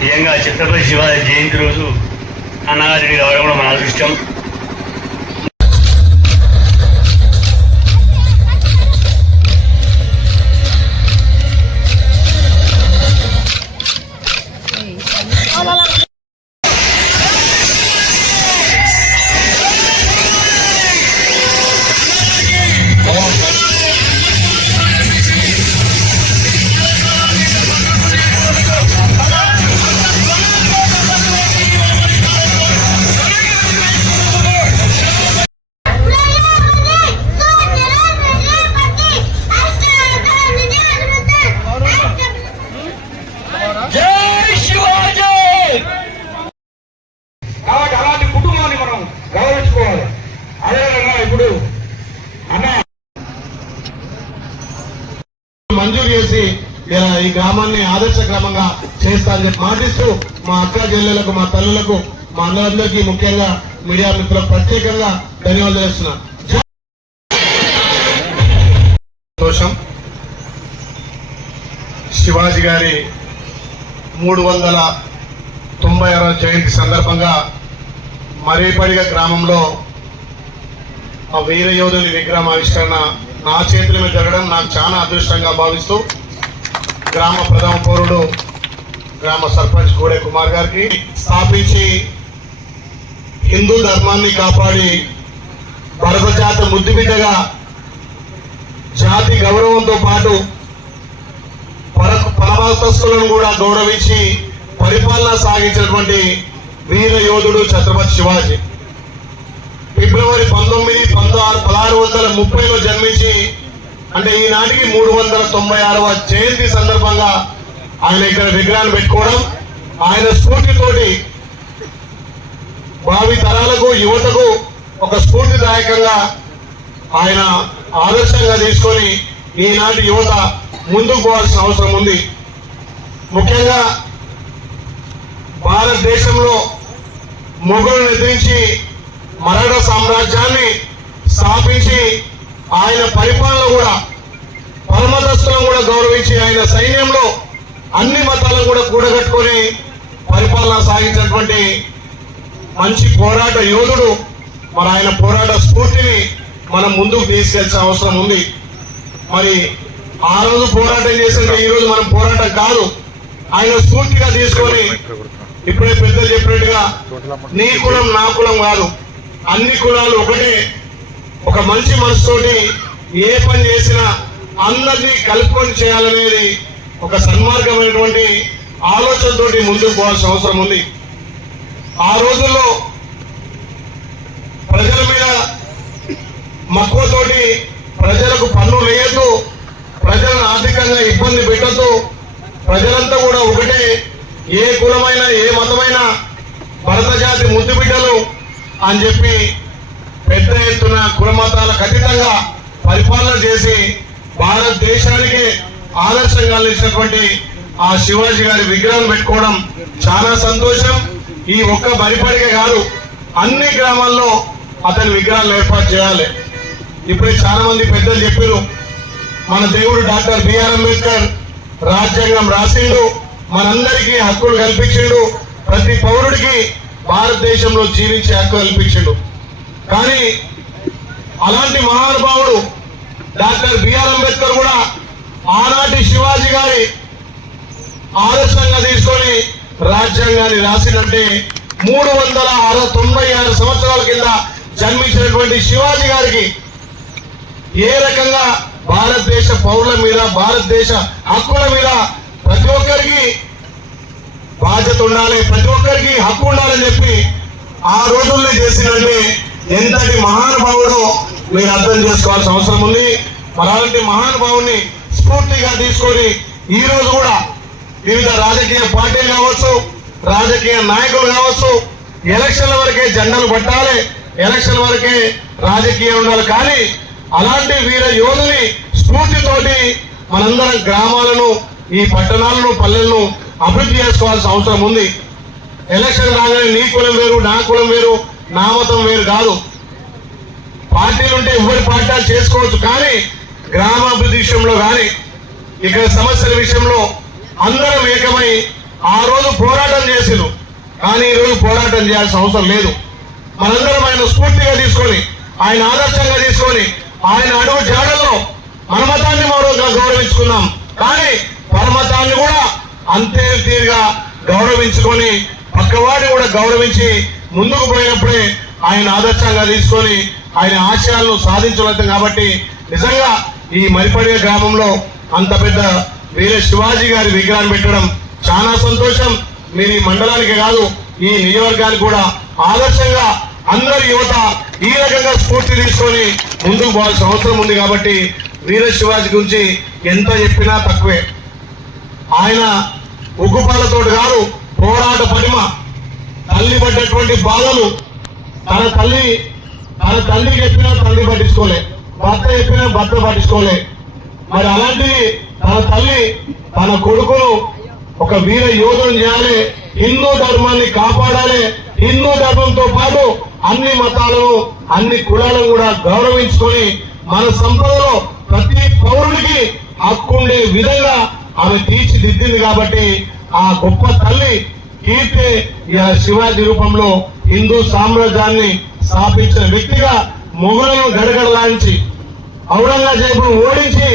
నిజంగా చిత్తపతి శివాజీ జయంతి రోజు అన్నగారికి రావడం కూడా మన అదృష్టం. జై ఈ గ్రామాన్ని ఆదర్శ గ్రామంగా చేస్తానని చెప్పి మాటిస్తూ మా అక్క చెల్లెలకు మా తల్లులకు మా అన్నలందరికీ ముఖ్యంగా మీడియా మిత్రులకు ప్రత్యేకంగా ధన్యవాదాలు చేస్తున్నా సంతోషం. శివాజీ గారి మూడు వందల తొంభై ఆరో జయంతి సందర్భంగా మరేపడిగ గ్రామంలో ఆ వీర యోధుని విగ్రహం ఆవిష్కరణ నా చేతుల మీద జరగడం నాకు చాలా అదృష్టంగా భావిస్తూ గ్రామ ప్రథమ పౌరుడు గ్రామ సర్పంచ్ గోడే కుమార్ గారికి స్థాపించి హిందూ ధర్మాన్ని కాపాడి భరత ముద్దుబిడ్డగా జాతి గౌరవంతో పాటు పర పరమతస్తులను కూడా గౌరవించి పరిపాలన సాగించినటువంటి వీర యోధుడు ఛత్రపతి శివాజీ. ఫిబ్రవరి పంతొమ్మిది పంతొమ్మిది పదహారు వందల ముప్పైలో జన్మించి అంటే ఈనాటికి మూడు వందల తొంభై ఆరవ జయంతి సందర్భంగా ఆయన ఇక్కడ విగ్రహాన్ని పెట్టుకోవడం ఆయన స్ఫూర్తితోటి భావి తరాలకు యువతకు ఒక స్ఫూర్తిదాయకంగా ఆయన ఆదర్శంగా తీసుకొని ఈనాటి యువత ముందుకు పోవాల్సిన అవసరం ఉంది. ముఖ్యంగా భారతదేశంలో మొఘలులను ఎదిరించి మరాఠా సామ్రాజ్యాన్ని స్థాపించి ఆయన పరిపాలన కూడా పరమదస్తులను కూడా గౌరవించి ఆయన సైన్యంలో అన్ని మతాలను కూడా కూడగట్టుకొని పరిపాలన సాగించినటువంటి మంచి పోరాట యోధుడు మరి ఆయన పోరాట స్ఫూర్తిని మనం ముందుకు తీసుకెళ్ళాల్సిన అవసరం ఉంది. మరి ఆ రోజు పోరాటం చేసింటే ఈ రోజు మనం పోరాటం కాదు. ఆయన స్ఫూర్తిగా తీసుకొని ఇప్పుడే పెద్దలు చెప్పినట్టుగా నీ కులం నా కులం కాదు. అన్ని కులాలు ఒకటే ఒక మంచి మనసుతోటి ఏ పని చేసినా అందరినీ కలుపుకొని చేయాలనేది ఒక సన్మార్గమైనటువంటి ఆలోచనతోటి ముందుకు పోవాల్సిన అవసరం ఉంది. ఆ రోజుల్లో ప్రజల మీద మక్కువతోటి ప్రజలకు పన్ను వేయద్దు ప్రజలను ఆర్థికంగా ఇబ్బంది పెట్టద్దు ప్రజలంతా కూడా ఒకటే ఏ కులమైన ఏ మతమైన భరత జాతి ముద్దు బిడ్డలు అని చెప్పి పెద్ద ఎత్తున కుల అతీతంగా పరిపాలన చేసి భారతదేశానికి ఆదర్శంగా నిలిచినటువంటి ఆ శివాజీ గారి విగ్రహం పెట్టుకోవడం చాలా సంతోషం. ఈ ఒక్క బరిపడికే కాదు అన్ని గ్రామాల్లో అతని విగ్రహాలు ఏర్పాటు చేయాలి. ఇప్పుడే చాలా మంది పెద్దలు చెప్పారు మన దేవుడు డాక్టర్ బిఆర్ అంబేద్కర్ రాజ్యాంగం రాసిండు మనందరికీ హక్కులు కల్పించిండు ప్రతి పౌరుడికి భారతదేశంలో జీవించే హక్కు కల్పించిండు. కానీ అలాంటి మహానుభావుడు డాక్టర్ బిఆర్ అంబేద్కర్ కూడా ఆనాటి శివాజీ గారి ఆదర్శంగా తీసుకొని రాజ్యాంగాన్ని రాసినంటే మూడు వందల అరవై తొంభై ఆరు సంవత్సరాల కింద జన్మించినటువంటి శివాజీ గారికి ఏ రకంగా భారతదేశ పౌరుల మీద భారతదేశ హక్కుల మీద ప్రతి ఒక్కరికి బాధ్యత ఉండాలి ప్రతి ఒక్కరికి హక్కు ఉండాలని చెప్పి ఆ రోజుల్లో చేసినట్టే ఎంతటి మహానుభావుడు మీరు అర్థం చేసుకోవాల్సిన అవసరం ఉంది. మరి అలాంటి మహానుభావుని స్ఫూర్తిగా తీసుకొని ఈ రోజు కూడా వివిధ రాజకీయ పార్టీలు కావచ్చు రాజకీయ నాయకులు కావచ్చు ఎలక్షన్ల వరకే జెండలు పట్టాలి ఎలక్షన్ వరకే రాజకీయం ఉండాలి. కానీ అలాంటి వీర యోధుని స్ఫూర్తితోటి మనందరం గ్రామాలను ఈ పట్టణాలను పల్లెలను అభివృద్ధి చేసుకోవాల్సిన అవసరం ఉంది. ఎలక్షన్ రాగానే నీ కులం వేరు నా కులం వేరు నామతం వేరు కాదు. పార్టీలు ఉంటే ఎవరి పార్టీ చేసుకోవచ్చు కానీ గ్రామాభివృద్ధి విషయంలో కానీ ఇక్కడ సమస్యల విషయంలో అందరం ఏకమై ఆ రోజు పోరాటం చేసిరు కానీ ఈ రోజు పోరాటం చేయాల్సిన అవసరం లేదు. మనందరం ఆయన స్ఫూర్తిగా తీసుకొని ఆయన ఆదర్శంగా తీసుకొని ఆయన అడుగు జాడల్లో మన మరో మరోగా గౌరవించుకున్నాం. కానీ పరమతాన్ని కూడా అంతే తీరుగా గౌరవించుకొని పక్కవాడిని కూడా గౌరవించి ముందుకు పోయినప్పుడే ఆయన ఆదర్శంగా తీసుకొని ఆయన ఆశయాలను సాధించగలుగుతాం కాబట్టి నిజంగా ఈ మరిపడే గ్రామంలో అంత పెద్ద వీర శివాజీ గారి విగ్రహాన్ని పెట్టడం చాలా సంతోషం. మీరు ఈ మండలానికి కాదు ఈ నియోజకవర్గానికి కూడా ఆదర్శంగా అందరి యువత ఈ రకంగా స్ఫూర్తి తీసుకొని ముందుకు పోవాల్సిన అవసరం ఉంది కాబట్టి వీర శివాజీ గురించి ఎంత చెప్పినా తక్కువే. ఆయన ఉగ్గుపాలతోటి కాదు పోరాట పరిమ తల్లి పడ్డటువంటి బాధలు తన తల్లి తన తల్లి చెప్పినా తల్లి పట్టించుకోలే భర్త చెప్పినా భర్త పట్టించుకోలే. మరి అలాంటి తన తల్లి తన కొడుకును ఒక వీర యోధం చేయాలి హిందూ ధర్మాన్ని కాపాడాలి హిందూ ధర్మంతో పాటు అన్ని మతాలను అన్ని కులాలను కూడా గౌరవించుకొని మన సంపదలో ప్రతి పౌరుడికి హక్కు ఉండే విధంగా ఆమె తీర్చిదిద్దింది కాబట్టి ఆ గొప్ప తల్లి కీర్తి శివాజీ రూపంలో హిందూ సామ్రాజ్యాన్ని స్థాపించిన వ్యక్తిగా మొఘలను గడగడలాంచి ఔరంగజేబును ఓడించి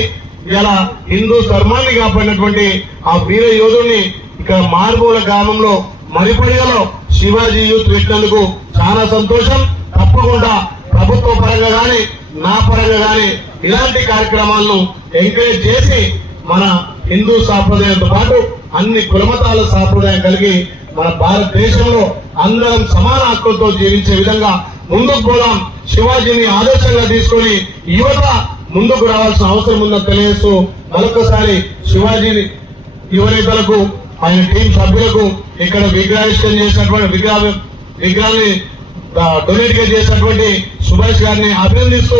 ఇలా హిందూ ధర్మాన్ని కాపాడినటువంటి ఆ వీర యోధుడిని ఇక్కడ మార్మూల గ్రామంలో మరిపడిగలో శివాజీ యూత్ పెట్టినందుకు చాలా సంతోషం. తప్పకుండా ప్రభుత్వ పరంగా గాని నా పరంగా గాని ఇలాంటి కార్యక్రమాలను ఎంకరేజ్ చేసి మన హిందూ సాంప్రదాయంతో పాటు అన్ని కులమతాల సాంప్రదాయం కలిగి మన భారతదేశంలో అందరం సమాన హక్కులతో జీవించే విధంగా ముందుకు పోదాం. శివాజీని ఆదర్శంగా తీసుకొని యువత ముందుకు రావాల్సిన అవసరం ఉందని తెలియజేస్తూ మరొకసారి శివాజీని యువనేతలకు ఆయన టీం సభ్యులకు ఇక్కడ విగ్రహం చేసినటువంటి విగ్రహ విగ్రహాన్ని డొనేట్గా చేసినటువంటి సుభాష్ గారిని అభినందిస్తూ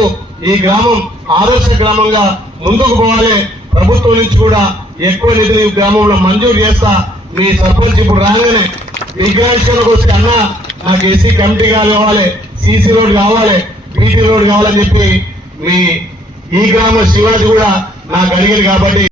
ఈ గ్రామం ఆదర్శ గ్రామంగా ముందుకు పోవాలి. ప్రభుత్వం నుంచి కూడా ఎక్కువ నిధులు ఈ గ్రామంలో మంజూరు చేస్తా మీ సర్పంచ్ ఇప్పుడు రాగానే విగ్రహానికి వచ్చి అన్న నాకు ఏసీ కమిటీ కావాలి సీసీ రోడ్ కావాలి బీటీ రోడ్ కావాలని చెప్పి మీ ఈ గ్రామ శివాజీ కూడా నాకు అడిగారు కాబట్టి